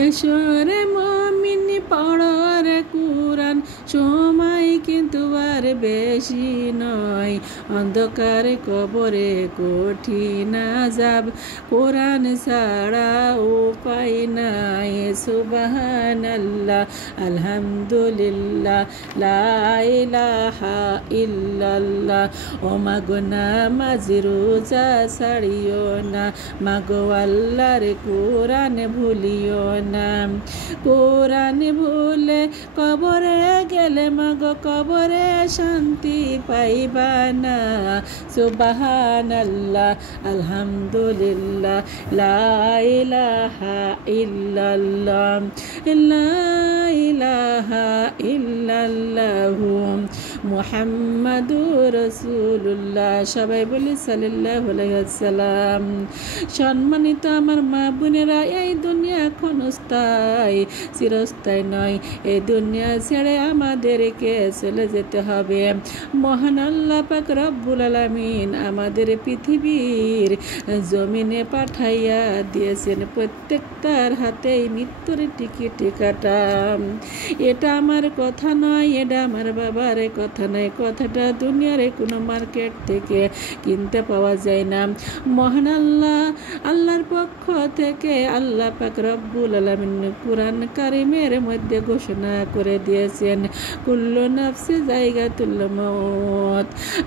এসরে মমিন পড়র কুরআন, সময় কিন্তু আর বেশি নয়। অন্ধকার কবরে কঠিন আযাব, কোরআন ছাড়া উপায় নাই। সুবহানাল্লাহ, আলহামদুলিল্লাহ, লা ইলাহা ইল্লাল্লাহ। ও মাগো নামাজ রোজা ছাড়িও না, মাগো আল্লাহর কোরআন ভুলিও না। কোরআন ভুলে কবরে গেলে মাগো কবরে শান্তি পাইবা না। সুবহানাল্লাহ, আলহামদুলিল্লাহ, লা ইলাহা ইল্লাল্লাহ, লা ইলাহা ইল্লাল্লাহু মুহাম্মাদুর রাসূলুল্লাহ। সবাই বলি সাল্লাল্লাহু আলাইহি ওয়াসাল্লাম। সম্মানিত আমার মা বোনেরা, এই দুনিয়া ক্ষণস্থায়ী, চিরস্থায়ী নয়। এই দুনিয়া ছেড়ে আমাদেরকে চলে যেতে হবে। মহান আল্লাহ পাক রব্বুল আলামিন আমাদের পৃথিবীর জমিনে পাঠাইয়া দিয়েছেন, প্রত্যেকটার হাতেই মৃত্যুর টিকিট কাটা। এটা আমার কথা নয়, এটা আমার বাবার কথা নয়। কথাটা দুনিয়ার কোনো মার্কেট থেকে কিনতে পাওয়া যায় না। মহান আল্লাহর পক্ষ থেকে আল্লাহ পাক রব্বুল আলামিন কুরআন কারীমের মধ্যে ঘোষণা করে দিয়েছেন, কুল্লু নাফসি যায়গাতুল মউত।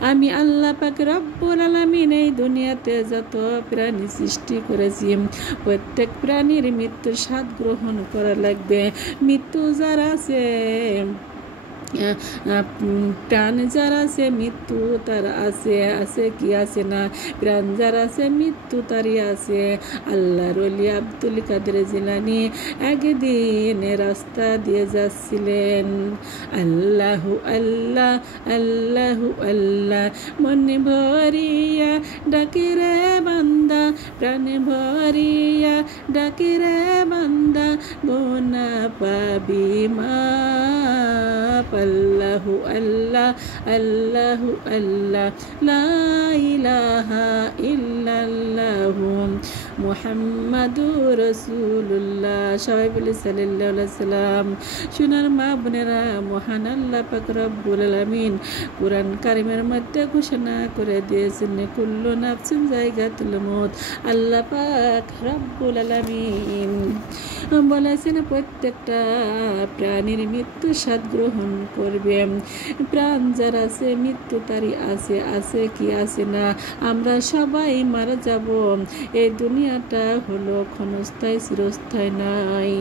আমি আল্লাহ পাক রব্বুল আলামিন এই দুনিয়াতে যত প্রাণী সৃষ্টি করেছি, প্রত্যেক প্রাণীর মৃত্যুর স্বাদ গ্রহণ করা লাগবে। মৃত্যু যার আছে, প্রাণ যার আছে মৃত্যু তার আছে, আছে কি আছে না। প্রাণ যার আছে মৃত্যু তারই আছে। আল্লাহর ওলি আব্দুল কাদের জিলানী একদিন রাস্তা দিয়ে যাচ্ছিলেন। আল্লাহু আল্লাহ, আল্লাহু আল্লাহ, মন ভরিয়া ডাকি রে বান্দা, প্রাণ ভরিয়া ডাকি রে বান্দা, গোনা পাবি মাপ। আল্লাহু আল্লাহ, আল্লাহু আল্লাহ, লা ইলাহা ইল্লাল্লাহু মুহাম্মাদুর রাসূলুল্লাহ। সবাই বলি সাল্লাল্লাহু আলাইহি ওয়াসাল্লাম। সোনার মা বোনেরা, মহান আল্লাহ পাক রব্বুল আলামিন কুরআন কারীমের মধ্যে ঘোষণা করে দিয়েছেন, কুল্লু নাফসিন যায়গাতুল মউত। আল্লাহ পাক রব্বুল আলামিন বলেছেন প্রত্যেকটা প্রাণীর মৃত্যু স্বাদ গ্রহণ করবে। প্রাণ যার আছে মৃত্যু তারই আছে, আছে কি আছে না। আমরা সবাই মারা যাব। এই দুনিয়াটা হলো ক্ষণস্থায়ী, চিরস্থায়ী নয়।